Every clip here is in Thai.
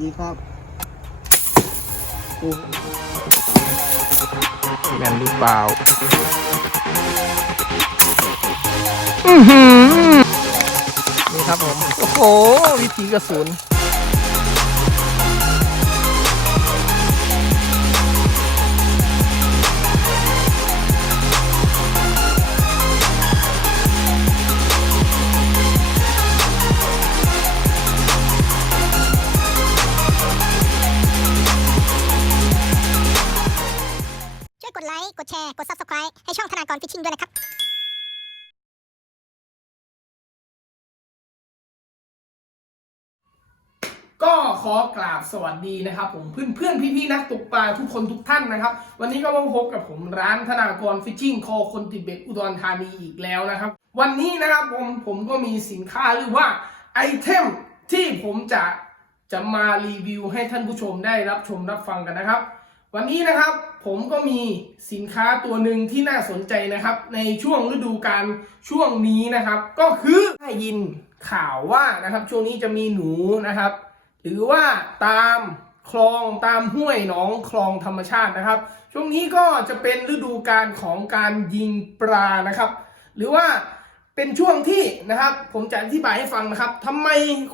ดีครับโอ้แมนหรือเปล่าอือหือนี่ครับผม โอ้โห วิธีกระสุน ขอกราบสวัสดีนะครับ ผมเพื่อนเพื่อนพี่พี่ๆนักตกปลาทุกคนทุกท่านนะครับ วันนี้ก็มาพบกับผมร้านธนากรฟิชชิ่งคอคนติดเบ็ดอุดรธานีอีกแล้วนะครับ วันนี้นะครับผมผมก็มีสินค้าหรือว่าไอเทมที่ผมจะจะมารีวิวให้ท่านผู้ชมได้รับชมรับฟังกันนะครับ วันนี้นะครับผมก็มีสินค้าตัวหนึ่งที่น่าสนใจนะครับ ในช่วงฤดูกาลช่วงนี้นะครับ ก็คือได้ยินข่าวว่านะครับ ช่วงนี้จะมีหนูนะครับ หรือว่าตามคลองตามห้วยหนองคลองธรรมชาตินะครับ ช่วงนี้ก็จะเป็นฤดูกาลของการยิงปลานะครับ หรือว่าเป็นช่วงที่นะครับ ผมจะอธิบายให้ฟังนะครับทำไม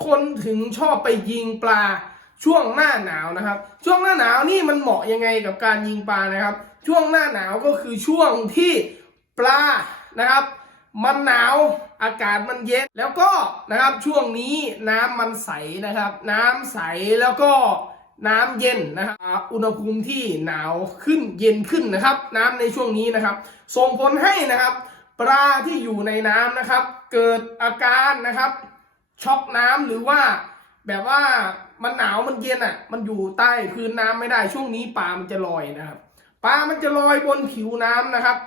คนถึงชอบไปยิงปลาช่วงหน้าหนาวนะครับ ช่วงหน้าหนาวนี่มันเหมาะยังไงกับการยิงปลานะครับ ช่วงหน้าหนาวก็คือช่วงที่ปลานะครับ มันหนาว อากาศมันเย็นแล้วก็นะครับช่วงนี้น้ำมันใสนะครับ น้ำใสแล้วก็น้ำเย็นนะครับอุณหภูมิที่หนาวขึ้นเย็นขึ้นนะครับ น้ำในช่วงนี้นะครับ ส่งผลให้นะครับ ปลาที่อยู่ในน้ำนะครับ เกิดอาการนะครับ ช็อกน้ำหรือว่าแบบว่ามันหนาวมันเย็นอะ มันอยู่ใต้พื้นน้ำไม่ได้ช่วงนี้ปลามันจะลอยนะครับปลามันจะลอยบนผิวน้ำนะครับ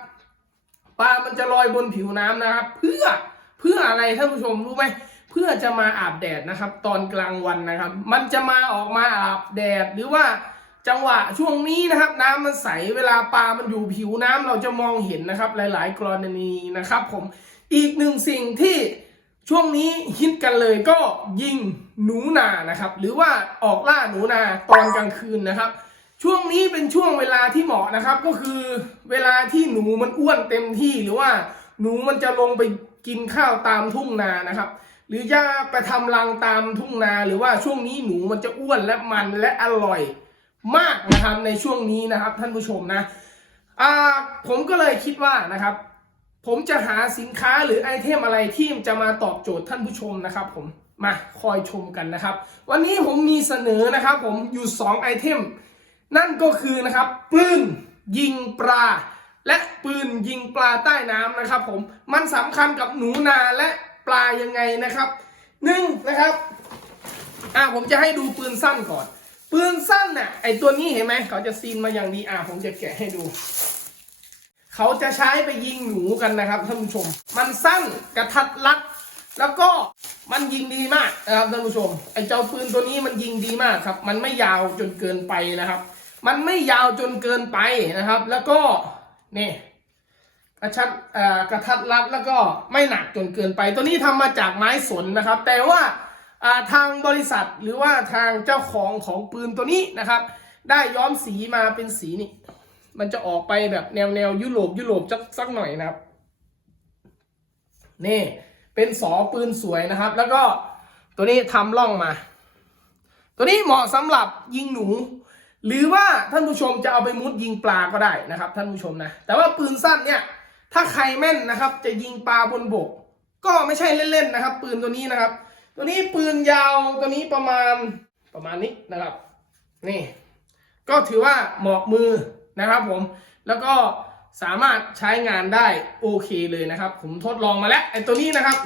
ปลามันจะลอยบนผิวน้ำนะครับ เพื่อ เพื่ออะไรท่านผู้ชมรู้ไหมเพื่อจะมาอาบแดดนะครับ ตอนกลางวันนะครับ มันจะมาออกมาอาบแดดหรือว่าจังหวะช่วงนี้นะครับ น้ำมันใสเวลาปลา มันอยู่ผิวน้ำเราจะมองเห็นนะครับ หลาย ๆ กรณีนะครับ ผมอีกหนึ่งสิ่งที่ช่วงนี้ฮิตกันเลยก็ยิงหนูนานะครับ หรือว่าออกล่าหนูนาตอนกลางคืนนะครับ ช่วงนี้เป็นช่วงเวลาที่เหมาะนะครับ ก็คือเวลาที่หนูมันอ้วนเต็มที่หรือว่าหนูมันจะลงไป กินข้าวตามทุ่งนานะครับ หรือจะไปทำรังตามทุ่งนาหรือว่าช่วงนี้หนูมันจะอ้วนและมันและอร่อยมากนะครับในช่วงนี้นะครับ ท่านผู้ชมนะอ่าผมก็เลยคิดว่านะครับ ผมจะหาสินค้าหรือไอเทมอะไรที่จะมาตอบโจทย์ท่านผู้ชมนะครับ ผมมาคอยชมกันนะครับ วันนี้ผมมีเสนอนะครับ ผมอยู่2ไอเทมนั่นก็คือนะครับปืนยิงปลา และปืนยิงปลาใต้น้ำนะครับผมมันสำคัญกับหนูนาและปลายังไงนะครับหนึ่งนะครับอ่าผมจะให้ดูปืนสั้นก่อน ปืนสั้นน่ะไอตัวนี้เห็นไหมเขาจะซีนมาอย่างดีอ่าผมจะแกะให้ดู เขาจะใช้ไปยิงหนูกันนะครับท่านผู้ชม มันสั้นกระทัดรัดแล้วก็มันยิงดีมากนะครับท่านผู้ชมไอเจ้าปืนตัวนี้มันยิงดีมากครับ มันไม่ยาวจนเกินไปนะครับ มันไม่ยาวจนเกินไปนะครับ แล้วก็ นี่กระชัดกระทัดรัดแล้วก็ไม่หนักจนเกินไป ตัวนี้ทำมาจากไม้สนนะครับ แต่ว่าทางบริษัทหรือว่าทางเจ้าของของปืนตัวนี้นะครับ ได้ย้อมสีมาเป็นสีนี่มันจะออกไปแบบแนวแนวยุโรปยุโรปสักสักหน่อยนะครับ นี่เป็นสอปืนสวยนะครับ แล้วก็ตัวนี้ทำล่องมา ตัวนี้เหมาะสำหรับยิงหนู หรือว่าท่านผู้ชมจะเอาไปมุดยิงปลาก็ได้นะครับท่านผู้ชมนะ แต่ว่าปืนสั้นเนี่ยถ้าใครแม่นนะครับจะยิงปลาบนบก ก็ไม่ใช่เล่นๆนะครับ ปืนตัวนี้นะครับ ตัวนี้ปืนยาวตัวนี้ประมาณประมาณนี้นะครับ นี่ ก็ถือว่าเหมาะมือนะครับผมแล้วก็สามารถใช้งานได้โอเคเลยนะครับ ผมทดลองมาแล้วไอ้ตัวนี้นะครับ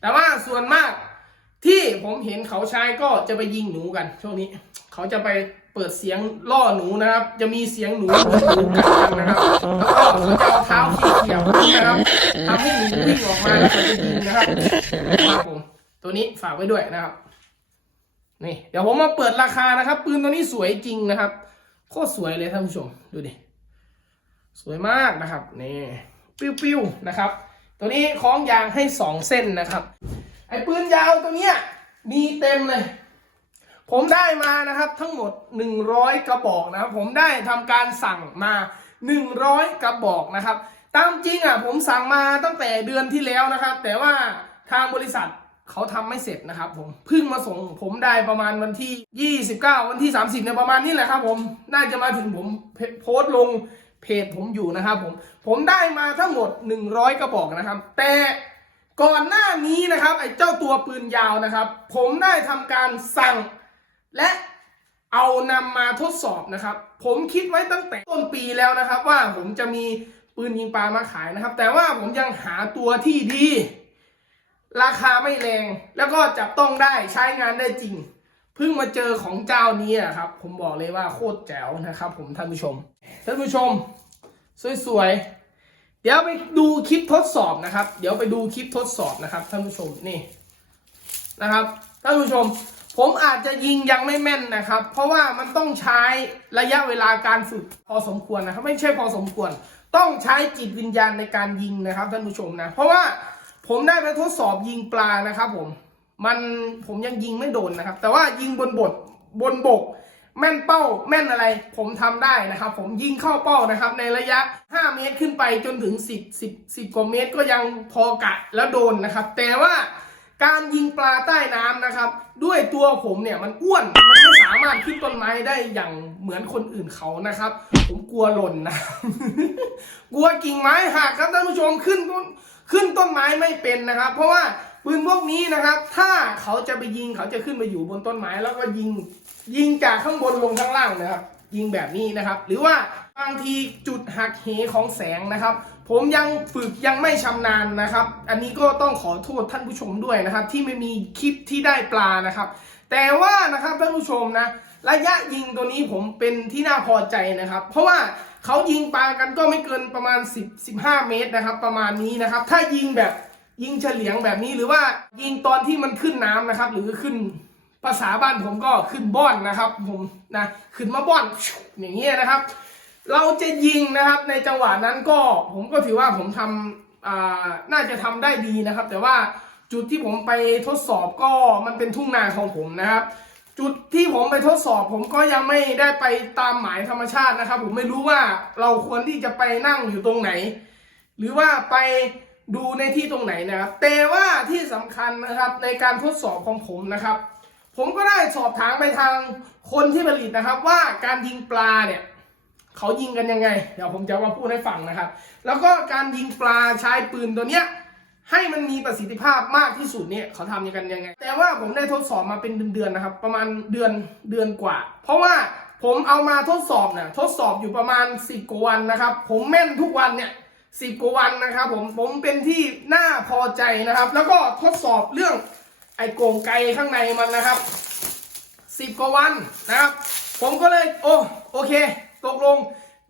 แต่ว่าส่วนมาก ที่ผมเห็นเขาใช้ก็จะไปยิงหนูกัน ช่วงนี้ เขาจะไปเปิดเสียงล่อหนูนะครับ จะมีเสียงหนูหนูกัดกันนะครับแล้วก็เขาจะเอาเท้าขี้เขียวนะครับทำให้หนูวิ่งออกมาแล้วเขาจะยิงนะครับครับผมตัวนี้ฝากไว้ด้วยนะครับนี่เดี๋ยวผมมาเปิดราคานะครับ ปืนตัวนี้สวยจริงนะครับโคตรสวยเลยท่านผู้ชมดูดิสวยมากนะครับนี่ปิ้วๆนะครับ ตัวนี้คล้องยางให้สองเส้นนะครับ ไอ้ปืนยาวตัวเนี้ยมีเต็มเลย ผมได้มานะครับทั้งหมด 100 กระบอกนะครับผมได้ทำการสั่งมา 100 กระบอกนะครับ ตามจริงอะผมสั่งมาตั้งแต่เดือนที่แล้วนะครับ แต่ว่าทางบริษัทเขาทำไม่เสร็จนะครับผมเพิ่งมาส่งผมได้ประมาณวันที่ 29 วันที่ 30เนี่ยประมาณนี้แหละครับผมน่าจะมาถึงผมโพสต์ลงเพจผมอยู่นะครับผมผมได้มาทั้งหมด 100 กระบอกนะครับ แต่ ก่อนหน้านี้นะครับไอ้เจ้าตัวปืนยาวนะครับ ผมได้ทำการสั่ง และเอานำมาทดสอบนะครับ ผมคิดไว้ตั้งแต่ต้นปีแล้วนะครับ ว่าผมจะมีปืนยิงปลามาขายนะครับ แต่ว่าผมยังหาตัวที่ดี ราคาไม่แรง แล้วก็จับต้องได้ใช้งานได้จริงเพิ่งมาเจอของเจ้านี้อะครับ ผมบอกเลยว่าโคตรแจ๋วนะครับ ผมท่านผู้ชม ท่านผู้ชม สวยๆ เดี๋ยวไปดูคลิปทดสอบนะครับ เดี๋ยวไปดูคลิปทดสอบนะครับท่านผู้ชมนี่นะครับท่านผู้ชม ผมอาจจะยิงยังไม่แม่นนะครับ เพราะว่ามันต้องใช้ระยะเวลาการฝึกพอสมควรนะครับ ไม่ใช่พอสมควร ต้องใช้จิตวิญญาณในการยิงนะครับท่านผู้ชมนะ เพราะว่าผมได้ไปทดสอบยิงปลานะครับ ผมมันผมยังยิงไม่โดนนะครับ แต่ว่ายิงบนบกบนบก แม่นเป้าแม่นอะไร ผมทำได้นะครับ ผมยิงเข้าเป้านะครับ ในระยะ 5 เมตรขึ้นไปจนถึง 10 10 10กว่าเมตรก็ยังพอกะแล้วโดนนะครับ แต่ว่าการยิงปลาใต้น้ำนะครับ ด้วยตัวผมเนี่ยมันอ้วนมันไม่สามารถขึ้นต้นไม้ได้อย่างเหมือนคนอื่นเขานะครับ ผมกลัวหล่นนะ กลัวกิ่งไม้หักครับท่านผู้ชมขึ้นต้นขึ้นต้นไม้ไม่เป็นนะครับ เพราะว่า ปืนพวกนี้นะครับ ถ้าเขาจะไปยิงเขาจะขึ้นไปอยู่บนต้นไม้ แล้วก็ยิงยิงจากข้างบนลงข้างล่างนะครับ ยิงแบบนี้นะครับ หรือว่าบางทีจุดหักเหของแสงนะครับ ผมยังฝึกยังไม่ชำนาญนะครับ อันนี้ก็ต้องขอโทษท่านผู้ชมด้วยนะครับ ที่ไม่มีคลิปที่ได้ปลานะครับ แต่ว่านะครับท่านผู้ชมนะระยะยิงตัวนี้ผมเป็นที่น่าพอใจนะครับ เพราะว่าเขายิงปลากันก็ไม่เกินประมาณ 10 15 เมตรนะครับ ประมาณนี้นะครับ ถ้ายิงแบบ ยิงเฉลียงแบบนี้หรือว่ายิงตอนที่มันขึ้นน้ำนะครับ หรือขึ้นภาษาบ้านผมก็ขึ้นบ้อนนะครับผมนะขึ้นมาบ้อนอย่างเงี้ยนะครับ เราจะยิงนะครับในจังหวะนั้นก็ผมก็ถือว่าผมทำอ่าน่าจะทำได้ดีนะครับ แต่ว่าจุดที่ผมไปทดสอบก็มันเป็นทุ่งนาของผมนะครับ จุดที่ผมไปทดสอบผมก็ยังไม่ได้ไปตามหมายธรรมชาตินะครับ ผมไม่รู้ว่าเราควรที่จะไปนั่งอยู่ตรงไหน หรือว่าไป ดูในที่ตรงไหนนะครับ แต่ว่าที่สำคัญนะครับในการทดสอบของผมนะครับ ผมก็ได้สอบถามไปทางคนที่ผลิตนะครับ ว่าการยิงปลาเนี่ยเขายิงกันยังไง เดี๋ยวผมจะมาพูดให้ฟังนะครับ แล้วก็การยิงปลาใช้ปืนตัวเนี้ยให้มันมีประสิทธิภาพมากที่สุดเนี่ยเขาทำกันยังไง แต่ว่าผมได้ทดสอบมาเป็นเดือนๆนะครับ ประมาณเดือนเดือนกว่า เพราะว่าผมเอามาทดสอบเนี่ยทดสอบอยู่ประมาณ10กว่าวันนะครับ ผมแม่นทุกวันเนี่ย สิบกว่าวันนะครับผมผมเป็นที่น่าพอใจนะครับ แล้วก็ทดสอบเรื่องไอ้โกงไกข้างในมันนะครับสิบกว่าวันนะครับ ผมก็เลยโอ้โอเค ตกลง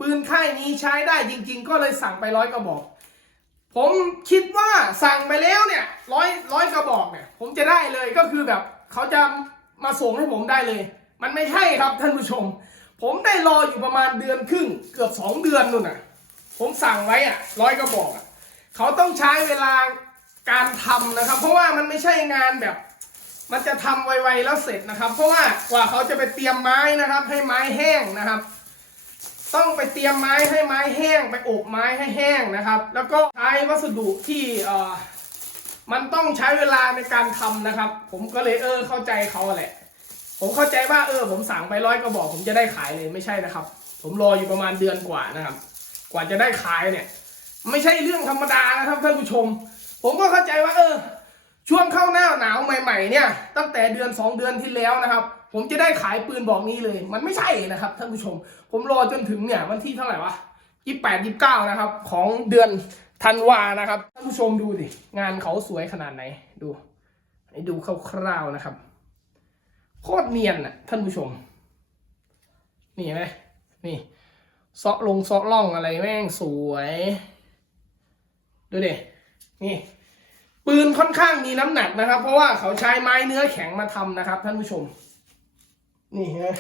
ปืนค่ายนี้ใช้ได้จริง ๆ ก็เลยสั่งไปร้อยกระบอก ผมคิดว่าสั่งไปแล้วเนี่ยร้อยร้อยกระบอกเนี่ย ผมจะได้เลยก็คือแบบเขาจะมาส่งให้ผมได้เลย มันไม่ใช่ครับท่านผู้ชม ผมได้รออยู่ประมาณเดือนครึ่งเกือบสองเดือนนู่นน่ะ ผมสั่งไว้อะร้อยกระบอกอะเขาต้องใช้เวลาการทำนะครับ เพราะว่ามันไม่ใช่งานแบบ มันจะทำไวๆแล้วเสร็จนะครับ เพราะว่ากว่าเขาจะไปเตรียมไม้นะครับ ให้ไม้แห้งนะครับ ต้องไปเตรียมไม้ให้ไม้แห้ง ไปอบไม้ให้แห้งนะครับ แล้วก็ใช้วัสดุที่เอ่อมันต้องใช้เวลาในการทำนะครับ ผมก็เลยเออเข้าใจเขาแหละ ผมเข้าใจว่าเออ ผมสั่งไปร้อยกระบอก ผมจะได้ขายเลยไม่ใช่นะครับ ผมรออยู่ประมาณเดือนกว่านะครับ กว่าจะได้ขายเนี่ย ไม่ใช่เรื่องธรรมดานะครับท่านผู้ชม ผมก็เข้าใจว่า เออ ช่วงเข้าหน้าหนาวใหม่ ๆ เนี่ย ตั้งแต่เดือนสองเดือนที่แล้วนะครับ ผมจะได้ขายปืนบอกนี้เลย มันไม่ใช่นะครับท่านผู้ชม ผมรอจนถึงเนี่ยวันที่เท่าไหร่วะยี่แปดยี่เก้านะครับ ของเดือนธันวานะครับท่านผู้ชมดูดิงานเขาสวยขนาดไหนดูให้ดูคร่าวๆนะครับโคตรเนียนอะท่านผู้ชม นี่ไหมนี่ ซาะลงซาะล่องอะไรแม่งสวย ดูดินี่ ปืนค่อนข้างมีน้ำหนักนะครับ เพราะว่าเขาใช้ไม้เนื้อแข็งมาทำนะครับ ท่านผู้ชม นี่ฮะ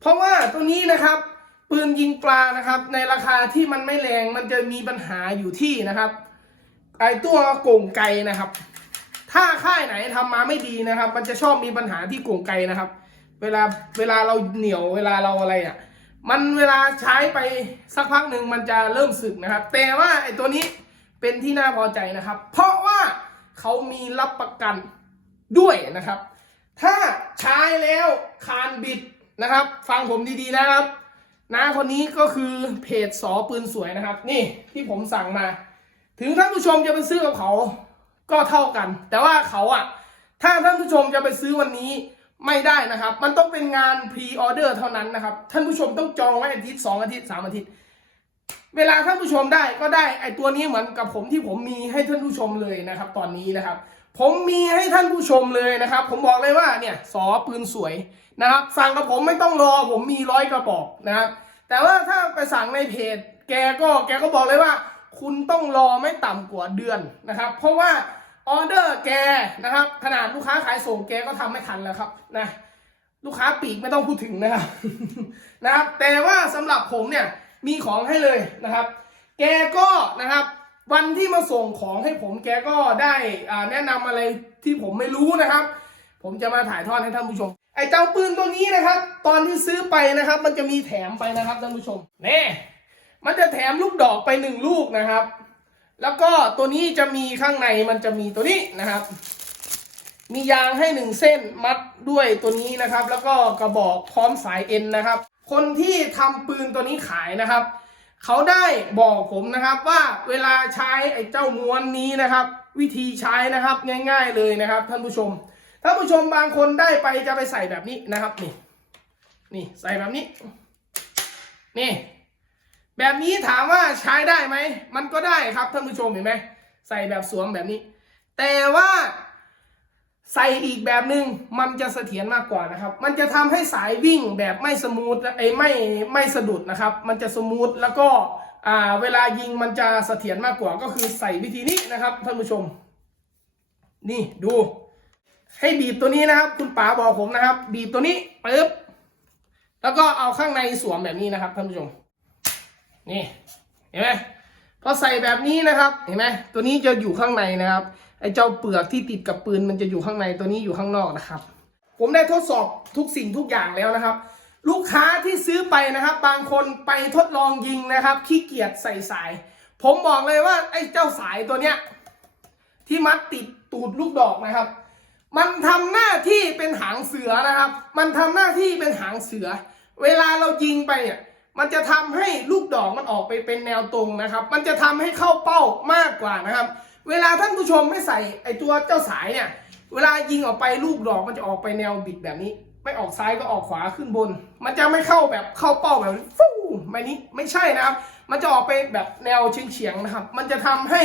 เพราะว่าตัวนี้นะครับ ปืนยิงปลานะครับ ในราคาที่มันไม่แรงมันจะมีปัญหาอยู่ที่นะครับ ไอตัวโก่งไกนะครับ ถ้าค่ายไหนทำมาไม่ดีนะครับ มันจะชอบมีปัญหาที่โกงไกนะครับ เวลาเวลาเราเหนียวเวลาเราอะไรอะ มันเวลาใช้ไปสักพักหนึ่งมันจะเริ่มสึกนะครับ แต่ว่าไอ้ตัวนี้เป็นที่น่าพอใจนะครับ เพราะว่าเขามีรับประกันด้วยนะครับ ถ้าใช้แล้วคานบิดนะครับ ฟังผมดีๆนะครับน้าคนนี้ก็คือเพจสอปืนสวยนะครับ นี่ที่ผมสั่งมา ถึงท่านผู้ชมจะไปซื้อกับเขาก็เท่ากัน แต่ว่าเขาอะถ้าท่านผู้ชมจะไปซื้อวันนี้ ไม่ได้นะครับ มันต้องเป็นงานพรีออเดอร์เท่านั้นนะครับ ท่านผู้ชมต้องจองไว้อาทิตย์สองอาทิตย์สามอาทิตย์ เวลาท่านผู้ชมได้ก็ได้ไอตัวนี้เหมือนกับผมที่ผมมีให้ท่านผู้ชมเลยนะครับ ตอนนี้นะครับ ผมมีให้ท่านผู้ชมเลยนะครับ ผมบอกเลยว่าเนี่ยสอปืนสวยนะครับ สั่งกับผมไม่ต้องรอ ผมมีร้อยกระบอกนะครับ แต่ว่าถ้าไปสั่งในเพจ แกก็แกก็บอกเลยว่า คุณต้องรอไม่ต่ำกว่าเดือนนะครับ เพราะว่า ออเดอร์แกนะครับ ขนาดลูกค้าขายส่งแกก็ทำไม่ทันแล้วครับนะลูกค้าปีกไม่ต้องพูดถึงนะครับนะครับ แต่ว่าสำหรับผมเนี่ยมีของให้เลยนะครับ แกก็นะครับวันที่มาส่งของให้ผมแกก็ได้แนะนำอะไรที่ผมไม่รู้นะครับ ผมจะมาถ่ายทอดให้ท่านผู้ชม ไอ้เจ้าปืนตัวนี้นะครับ ตอนที่ซื้อไปนะครับ มันจะมีแถมไปนะครับท่านผู้ชมแน่มันจะแถมลูกดอกไปหนึ่งลูกนะครับ แล้วก็ตัวนี้จะมีข้างในมันจะมีตัวนี้นะครับ มียางให้หนึ่งเส้นมัดด้วยตัวนี้นะครับ แล้วก็กระบอกพร้อมสายเอ็นนะครับ คนที่ทำปืนตัวนี้ขายนะครับ เขาได้บอกผมนะครับว่าเวลาใช้ไอ้เจ้าม้วนนี้นะครับ วิธีใช้นะครับง่าย ๆเลยนะครับ ท่านผู้ชมท่านผู้ชมบางคนได้ไปจะไปใส่แบบนี้นะครับนี่นี่ใส่แบบนี้นี่ แบบนี้ถามว่าใช้ได้ไหม มันก็ได้ครับท่านผู้ชมเห็นไหม ใส่แบบสวมแบบนี้ แต่ว่าใส่อีกแบบหนึ่งมันจะเสถียรมากกว่านะครับ มันจะทำให้สายวิ่งแบบไม่สมูทไอ้ไม่ไม่สะดุดนะครับ มันจะสมูทแล้วก็อ่าเวลายิงมันจะเสถียรมากกว่าก็คือใส่วิธีนี้นะครับท่านผู้ชม นี่ดู ให้บีบตัวนี้นะครับ คุณป๋าบอกผมนะครับ บีบตัวนี้ปึ๊บแล้วก็เอาข้างในสวมแบบนี้นะครับท่านผู้ชม นี่เห็นไหมพอใส่แบบนี้นะครับเห็นไหมตัวนี้จะอยู่ข้างในนะครับไอ้เจ้าเปลือกที่ติดกับปืนมันจะอยู่ข้างในตัวนี้อยู่ข้างนอกนะครับ ผมได้ทดสอบทุกสิ่งทุกอย่างแล้วนะครับ ลูกค้าที่ซื้อไปนะครับ บางคนไปทดลองยิงนะครับขี้เกียจใส่สาย ผมบอกเลยว่าไอ้เจ้าสายตัวเนี้ยที่มัดติดตูดลูกดอกนะครับ มันทำหน้าที่เป็นหางเสือนะครับ มันทำหน้าที่เป็นหางเสือ เวลาเรายิงไปเนี่ย มันจะทำให้ลูกดอกมันออกไปเป็นแนวตรงนะครับ มันจะทำให้เข้าเป้ามากกว่านะครับ เวลาท่านผู้ชมไม่ใส่ไอตัวเจ้าสายเนี่ย เวลายิงออกไปลูกดอกมันจะออกไปแนวบิดแบบนี้ ไม่ออกซ้ายก็ออกขวาขึ้นบน มันจะไม่เข้าแบบเข้าเป้าแบบฟู่ไม่นี้ไม่ใช่นะครับ มันจะออกไปแบบแนวเฉียงๆนะครับ มันจะทำให้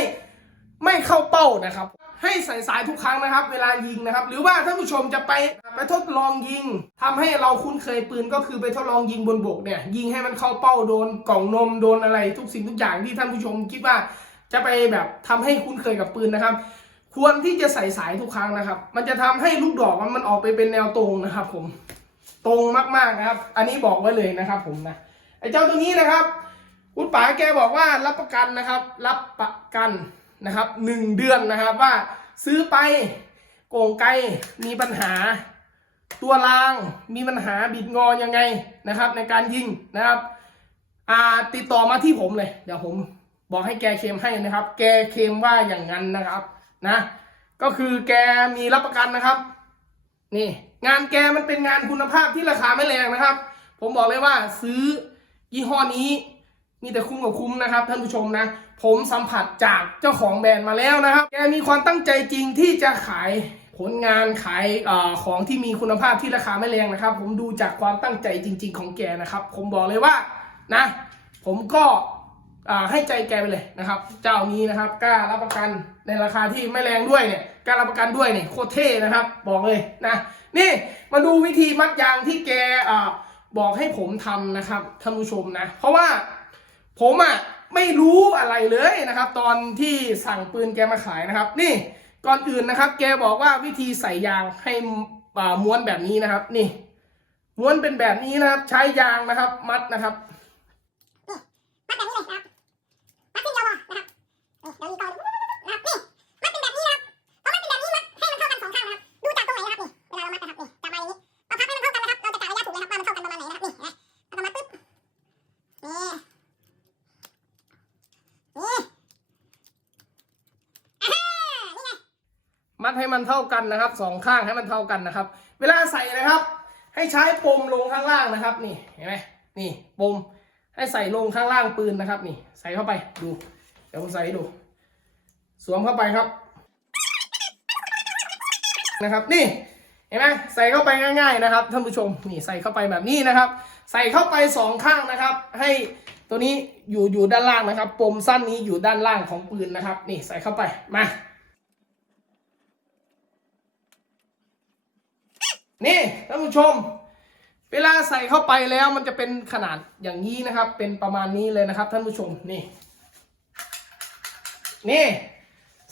ไม่เข้าเป้านะครับ ให้ใส่สายทุกครั้งนะครับ เวลายิงนะครับ หรือว่าท่านผู้ชมจะไปไปทดลองยิงทำให้เราคุ้นเคยปืนก็คือไปทดลองยิงบนบกเนี่ยยิงให้มันเข้าเป้าโดนกล่องนมโดนอะไร ทุกสิ่งทุกอย่างที่ท่านผู้ชมคิดว่าจะไปแบบทำให้คุ้นเคยกับปืนนะครับ ควรที่จะใส่สายทุกครั้งนะครับ มันจะทำให้ลูกดอกมันมันออกไปเป็นแนวตรงนะครับ ผมตรงมากๆนะครับ อันนี้บอกไว้เลยนะครับ ผมนะไอ้เจ้าตัวนี้นะครับคุณป๋าแกบอกว่ารับประกันนะครับ รับประกัน นะครับหนึ่งเดือนนะครับว่าซื้อไปโก่งไกมีปัญหา ตัวรางมีปัญหาบิดงอยังไงนะครับ ในการยิงนะครับอ่าติดต่อมาที่ผมเลย เดี๋ยวผมบอกให้แกเคมให้นะครับ แกเคมว่าอย่างนั้นนะครับนะ ก็คือแกมีรับประกันนะครับ นี่ งานแกมันเป็นงานคุณภาพที่ราคาไม่แรงนะครับ ผมบอกเลยว่าซื้อยี่ห้อนี้มีแต่คุ้มกับคุ้มนะครับท่านผู้ชมนะ ผมสัมผัสจากเจ้าของแบรนด์มาแล้วนะครับ แกมีความตั้งใจจริงที่จะขายผลงานขายอของที่มีคุณภาพที่ราคาไม่แรงนะครับ ผมดูจากความตั้งใจจริง ๆ ของแกนะครับ ผมบอกเลยว่านะ ผมก็ให้ใจแกไปเลยนะครับ เจ้านี้นะครับกล้ารับประกันในราคาที่ไม่แรงด้วยเนี่ยกล้ารับประกันด้วยเนี่ยโคตรเท่นะครับ บอกเลยนะนี่มาดูวิธีมัดยางที่แกอบอกให้ผมทำนะครับท่านผู้ชมนะ เพราะว่าผมอะ ไม่รู้อะไรเลยนะครับ ตอนที่สั่งปืนแกมาขายนะครับ นี่ก่อนอื่นนะครับ แกบอกว่าวิธีใส่ยางให้ม้วนแบบนี้นะครับ นี่ ม้วนเป็นแบบนี้นะครับ ใช้ยางนะครับ มัดนะครับ มัดแบบนี้เลยนะครับมัดเส้นเดียวพอนะครับนี่เดี๋ยวมีกอนนะครับนี่มัดเป็นแบบนี้นะครับพอมัดเป็นแบบนี้มัดให้ ให้มันเท่ากันนะครับสองข้างให้มันเท่ากันนะครับ เวลาใส่นะครับ ให้ใช้ปมลงข้างล่างนะครับ นี่เห็นไหมนี่ปมให้ใส่ลงข้างล่างปืนนะครับ นี่ ใส่เข้าไปดูเดี๋ยวผมใส่ให้ดู สวมเข้าไปครับ นะครับ นี่เห็นไหมใส่เข้าไปง่าย ๆนะครับท่านผู้ชมนี่ใส่เข้าไปแบบนี้นะครับ ใส่เข้าไปสองข้างนะครับ ให้ตัวนี้อยู่อยู่ด้านล่างนะครับ ปมสั้นนี้อยู่ด้านล่างของปืนนะครับ นี่ใส่เข้าไปมา นี่ท่านผู้ชม เวลาใส่เข้าไปแล้วมันจะเป็นขนาดอย่างนี้นะครับ เป็นประมาณนี้เลยนะครับ ท่านผู้ชมนี่ นี่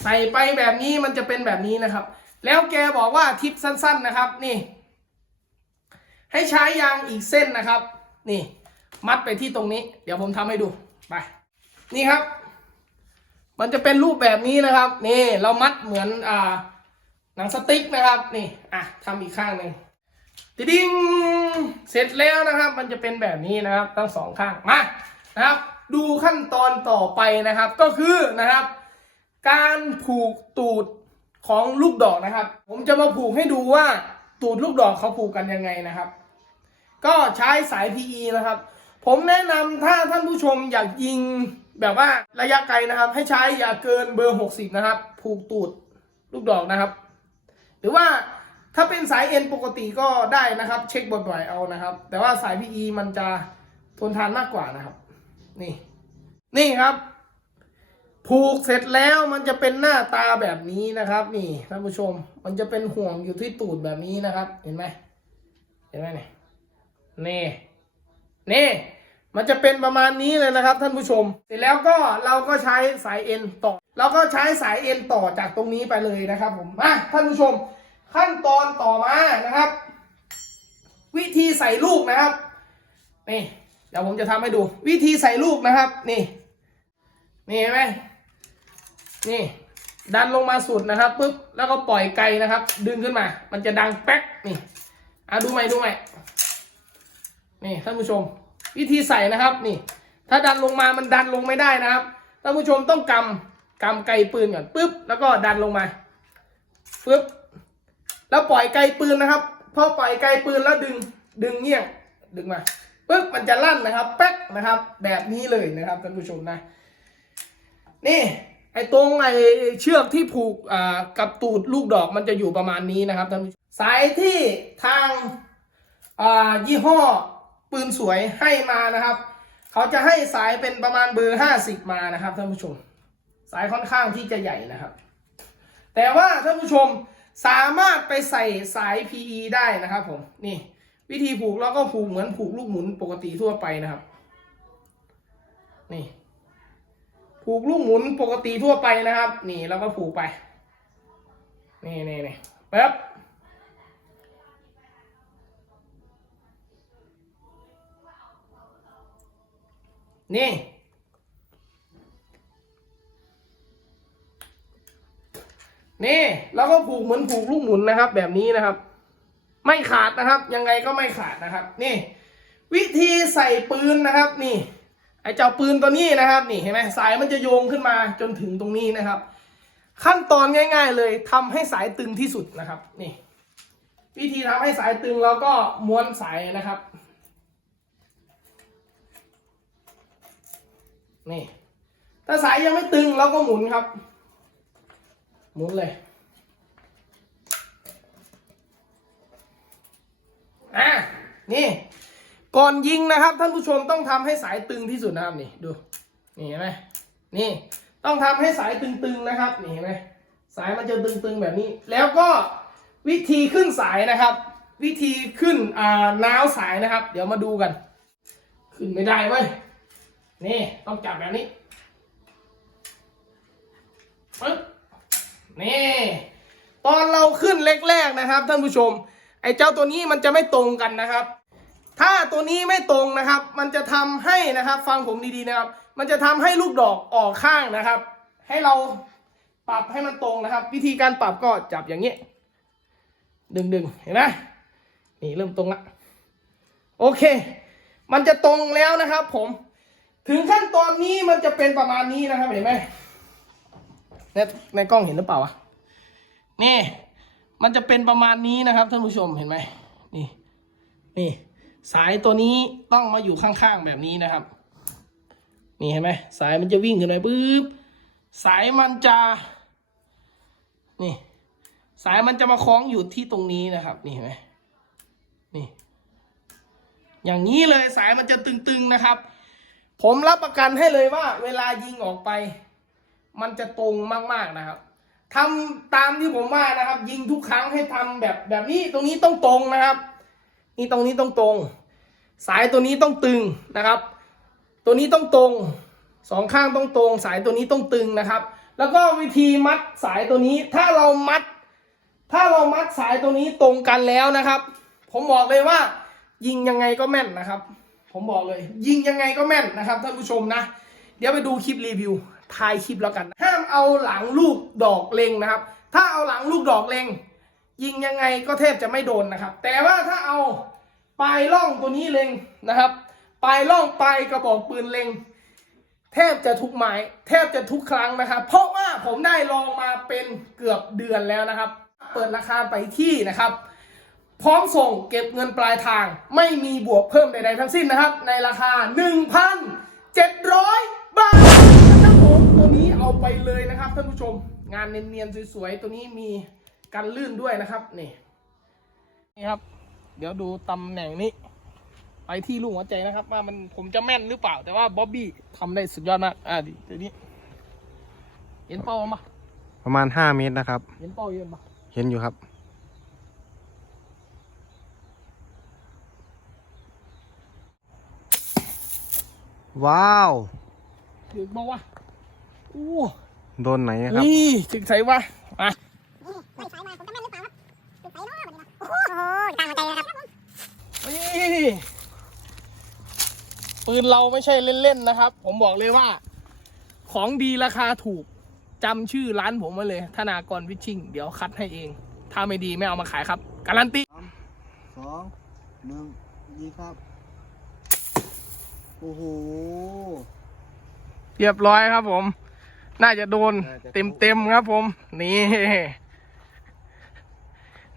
ใส่ไปแบบนี้มันจะเป็นแบบนี้นะครับ แล้วแกบอกว่าทิปสั้น ๆนะครับ นี่ ให้ใช้ยางอีกเส้นนะครับ นี่ มัดไปที่ตรงนี้ เดี๋ยวผมทำให้ดูไปนี่ครับ มันจะเป็นรูปแบบนี้นะครับ นี่ เรามัดเหมือนอ่า หนังสติ๊กนะครับนี่อะทำอีกข้างหนึ่งติดิงเสร็จแล้วนะครับ มันจะเป็นแบบนี้นะครับ ทั้งสองข้างมานะครับ ดูขั้นตอนต่อไปนะครับ ก็คือนะครับ การผูกตูดของลูกดอกนะครับ ผมจะมาผูกให้ดูว่าตูดลูกดอกเขาผูกกันยังไงนะครับ ก็ใช้สาย PE นะครับ ผมแนะนำถ้าท่านผู้ชมอยากยิงแบบว่าระยะไกลนะครับ ให้ใช้อย่าเกินเบอร์ 60 นะครับ ผูกตูดลูกดอกนะครับ หรือว่าถ้าเป็นสายเอ็นปกติก็ได้นะครับ เช็คบ่อยๆเอานะครับ แต่ว่าสาย PE มันจะทนทานมากกว่านะครับ นี่ นี่ครับ ผูกเสร็จแล้วมันจะเป็นหน้าตาแบบนี้นะครับ นี่ท่านผู้ชม มันจะเป็นห่วงอยู่ที่ตูดแบบนี้นะครับ เห็นไหมเห็นไหมเนี่ยนี่นี่ มันจะเป็นประมาณนี้เลยนะครับ ท่านผู้ชม เสร็จแล้วก็เราก็ใช้สายเอ็นต่อ เราก็ใช้สายเอ็นต่อจากตรงนี้ไปเลยนะครับ ผมมาท่านผู้ชม ขั้นตอนต่อมานะครับ วิธีใส่ลูกนะครับนี่เดี๋ยวผมจะทำให้ดู วิธีใส่ลูกนะครับ นี่ นี่เห็นไหมนี่ ดันลงมาสุดนะครับปุ๊บแล้วก็ปล่อยไกลนะครับ ดึงขึ้นมา มันจะดังแป๊กนี่อะดูใหม่ดูใหม่นี่ท่านผู้ชม วิธีใส่นะครับนี่ ถ้าดันลงมามันดันลงไม่ได้นะครับท่านผู้ชมต้องกำกำไกลปืนก่อนปุ๊บแล้วก็ดันลงมาปุ๊บแล้วปล่อยไกลปืนนะครับพอปล่อยไกลปืนแล้วดึงดึงเงี้ยงดึงมาปุ๊บมันจะลั่นนะครับแป๊กนะครับ แบบนี้เลยนะครับท่านผู้ชมนะ นี่ไอ้ตรงไอ้เชือกที่ผูกอ่ากับตูดลูกดอกมันจะอยู่ประมาณนี้นะครับท่านผู้ชมสายที่ทางอ่ายี่ห้อ ปืนสวยให้มานะครับ เขาจะให้สายเป็นประมาณเบอร์ห้าสิบมานะครับท่านผู้ชม สายค่อนข้างที่จะใหญ่นะครับ แต่ว่าท่านผู้ชมสามารถไปใส่สาย PE ได้นะครับผมนี่วิธีผูกเราก็ผูกเหมือนผูกลูกหมุนปกติทั่วไปนะครับ นี่ ผูกลูกหมุนปกติทั่วไปนะครับ นี่แล้วก็ผูกไป นี่นี่นี่แป๊บ นี่ นี่แล้วก็ผูกเหมือนผูกลูกหมุนนะครับ แบบนี้นะครับ ไม่ขาดนะครับ ยังไงก็ไม่ขาดนะครับ นี่ วิธีใส่ปืนนะครับ นี่ ไอ้เจ้าปืนตัวนี้นะครับ นี่เห็นไหมสายมันจะโยงขึ้นมาจนถึงตรงนี้นะครับ ขั้นตอนง่าย ๆ เลยทำให้สายตึงที่สุดนะครับ นี่ วิธีทำให้สายตึงเราก็ม้วนสายนะครับ นี่ ถ้าสายยังไม่ตึงเราก็หมุนครับ หมุนเลยอะนี่ ก่อนยิงนะครับ ท่านผู้ชมต้องทำให้สายตึงที่สุดนะครับนี่ดู นี่เห็นไหมนี่ต้องทำให้สายตึงๆนะครับนี่เห็นไหมสายมันจะตึงๆแบบนี้ แล้วก็วิธีขึ้นสายนะครับ วิธีขึ้นอ่าน้าวสายนะครับ เดี๋ยวมาดูกัน ขึ้นไม่ได้เว้ย นี่ต้องจับแบบนี้ปึ๊บนี่ ตอนเราขึ้นแรกๆนะครับท่านผู้ชม ไอ้เจ้าตัวนี้มันจะไม่ตรงกันนะครับ ถ้าตัวนี้ไม่ตรงนะครับ มันจะทำให้นะครับ ฟังผมดีๆนะครับ มันจะทำให้ลูกดอกออกข้างนะครับ ให้เราปรับให้มันตรงนะครับ วิธีการปรับก็จับอย่างนี้ดึงๆเห็นไหมนี่เริ่มตรงละโอเค มันจะตรงแล้วนะครับผม ถึงขั้นตอนนี้มันจะเป็นประมาณนี้นะครับ เห็นไหมในในกล้องเห็นหรือเปล่าวะนี่ มันจะเป็นประมาณนี้นะครับท่านผู้ชมเห็นไหมนี่นี่ สายตัวนี้ต้องมาอยู่ข้างๆแบบนี้นะครับ นี่เห็นไหมสายมันจะวิ่งขึ้นไปปุ๊บสายมันจะนี่ สายมันจะมาคล้องอยู่ที่ตรงนี้นะครับ นี่เห็นไหมนี่ อย่างนี้เลยสายมันจะตึงๆนะครับ ผมรับประกันให้เลยว่า เวลายิงออกไป มันจะตรงมากๆนะครับทำตามที่ผมว่านะครับ ยิงทุกครั้งให้ทำแบบแบบนี้ตรงนี้ต้องตรงนะครับ นี่ตรงนี้ต้องตรง สายตัวนี้ต้องตึงนะครับ ตัวนี้ต้องตรงสองข้างต้องตรง สายตัวนี้ต้องตึงนะครับ แล้วก็วิธีมัดสายตัวนี้ถ้าเรามัด ถ้าเรามัดสายตัวนี้ตรงกันแล้วนะครับ ผมบอกเลยว่า ยิงยังไงก็แม่นนะครับ ผมบอกเลย ยิงยังไงก็แม่นนะครับท่านผู้ชมนะ เดี๋ยวไปดูคลิปรีวิวทายคลิปแล้วกัน ห้ามเอาหลังลูกดอกเล็งนะครับ ถ้าเอาหลังลูกดอกเล็ง ยิงยังไงก็แทบจะไม่โดนนะครับ แต่ว่าถ้าเอาปลายล่องตัวนี้เล็งนะครับ ปลายล่องปลายกระบอกปืนเล็ง แทบจะทุกไม้แทบจะทุกครั้งนะครับ เพราะว่าผมได้ลองมาเป็นเกือบเดือนแล้วนะครับ เปิดราคาไปที่นะครับ พร้อมส่งเก็บเงินปลายทาง ไม่มีบวกเพิ่มใดๆทั้งสิ้นนะครับ ในราคา 1,700 บาทนะครับผมตัวนี้เอาไปเลยนะครับท่านผู้ชม งานเนียนๆสวยๆ ตัวนี้มีกันลื่นด้วยนะครับนี่นี่ครับ เดี๋ยวดูตำแหน่งนี้ ไปที่ลูกหัวใจนะครับ ว่ามันผมจะแม่นหรือเปล่า แต่ว่าบ๊อบบี้ทำได้สุดยอดมากอ่าดิเดี๋ยวนี้ เห็นเป้ามั้ยประมาณ 5 เมตรนะครับ เห็นเป้าเยอะมั้ยเห็นอยู่ครับ ว้าวถึงบอกว่าอู้โดนไหนครับ นี่ถึงใส่ว่ามาไล่สายมาผมจะแม่นหรือเปล่าครับจุดสายเนาะวันนี้นะโอ้โหตามหัวใจเลยนะครับนี่ปืนเราไม่ใช่เล่นๆนะครับ ผมบอกเลยว่า ของดีราคาถูกจำชื่อร้านผมไว้เลยธนากรวิชชิ่ง เดี๋ยวคัดให้เอง ถ้าไม่ดีไม่เอามาขายครับ การันตีสองหนึ่งดีครับ โอ้โห เรียบร้อยครับผม น่าจะโดนเต็มๆครับผม นี่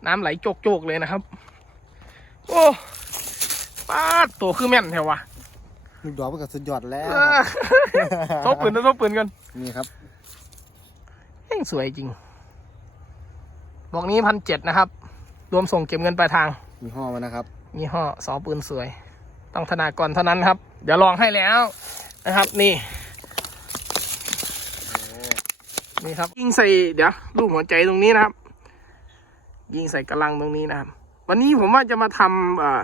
น้ำไหลโจกๆเลยนะครับ โอ้ป้าดตัวคือแม่นแถววะลูกดอกมันก็สุดยอดแล้วเออทบปืนทบปืนกัน นี่ครับแม่งสวยจริง บอกนี้พันเจ็ดนะครับ รวมส่งเก็บเงินปลายทางมีห้อมันนะครับ ยี่ห้อสอปืนสวย ต้องธนากรเท่านั้นครับ เดี๋ยวลองให้แล้วนะครับ นี่นี่ครับ ยิงใส่เดี๋ยวลูกหัวใจตรงนี้นะครับ ยิงใส่กระลังตรงนี้นะครับ วันนี้ผมว่าจะมาทำเอ่อ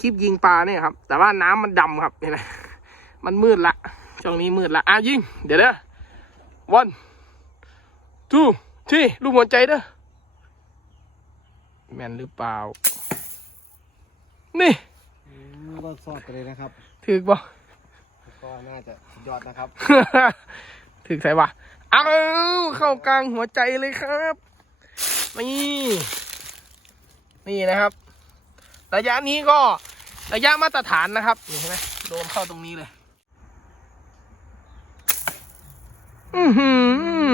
คลิปยิงปลาเนี่ยครับ แต่ว่าน้ำมันดำครับนี่นะมันมืดละช่วงนี้มืดละอะยิง เดี๋ยวเด้อ one two three ลูกหัวใจเด้อแมนหรือเปล่า นี่ ก็สอดไปเลยนะครับถือบ่ก็น่าจะสุดยอดนะครับถึกใส่วะเอาเข้ากลางหัวใจเลยครับนี่นี่นะครับ ระยะนี้ก็ระยะมาตรฐานนะครับนี่เห็นไหมโดนเข้าตรงนี้เลย อือหือ